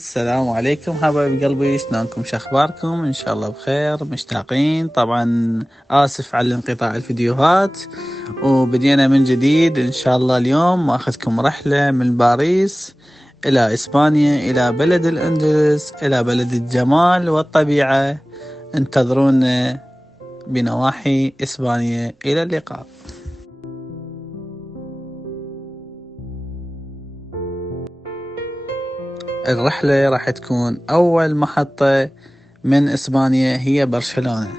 السلام عليكم حبايب قلبي، شلونكم؟ شخباركم؟ ان شاء الله بخير، مشتاقين. طبعا اسف على انقطاع الفيديوهات، وبدينا من جديد ان شاء الله. اليوم اخذكم رحلة من باريس الى اسبانيا، الى بلد الاندلس، الى بلد الجمال والطبيعة. انتظرونا بنواحي اسبانيا. الى اللقاء. الرحلة راح تكون أول محطة من إسبانيا هي برشلونة.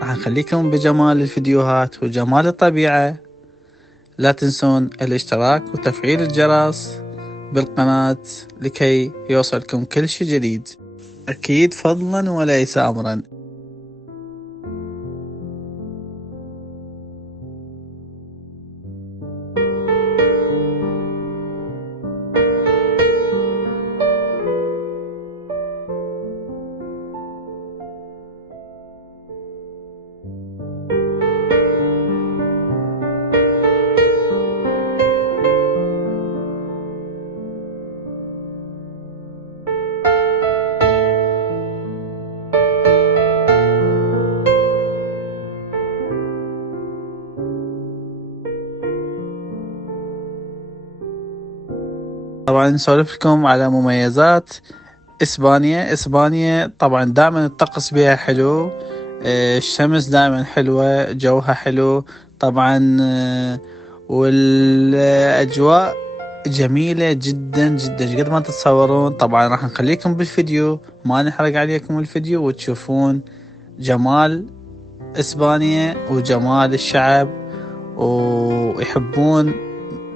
راح نخليكم بجمال الفيديوهات وجمال الطبيعة. لا تنسون الاشتراك وتفعيل الجرس بالقناة لكي يوصلكم كل شيء جديد، أكيد فضلا وليس أمرا. طبعا نسولف لكم على مميزات إسبانيا طبعا دائما الطقس بها حلو، الشمس دائما حلوة، جوها حلو طبعا، والأجواء جميلة جدا جدا قد ما تتصورون. طبعا راح نخليكم بالفيديو، ما نحرق عليكم الفيديو، وتشوفون جمال إسبانيا وجمال الشعب، ويحبون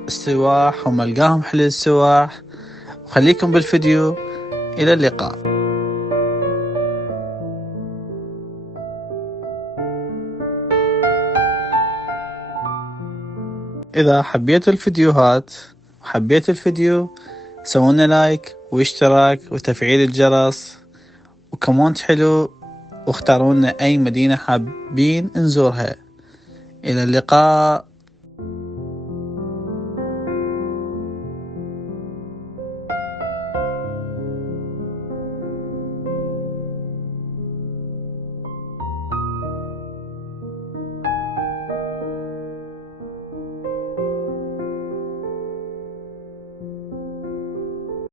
السواح وملقاهم حلو السواح. خليكم بالفيديو. إلى اللقاء. إذا حبيتوا الفيديوهات وحبيت الفيديو، سوونا لايك واشتراك وتفعيل الجرس وكومنت حلو، واختارونا أي مدينة حابين نزورها. إلى اللقاء.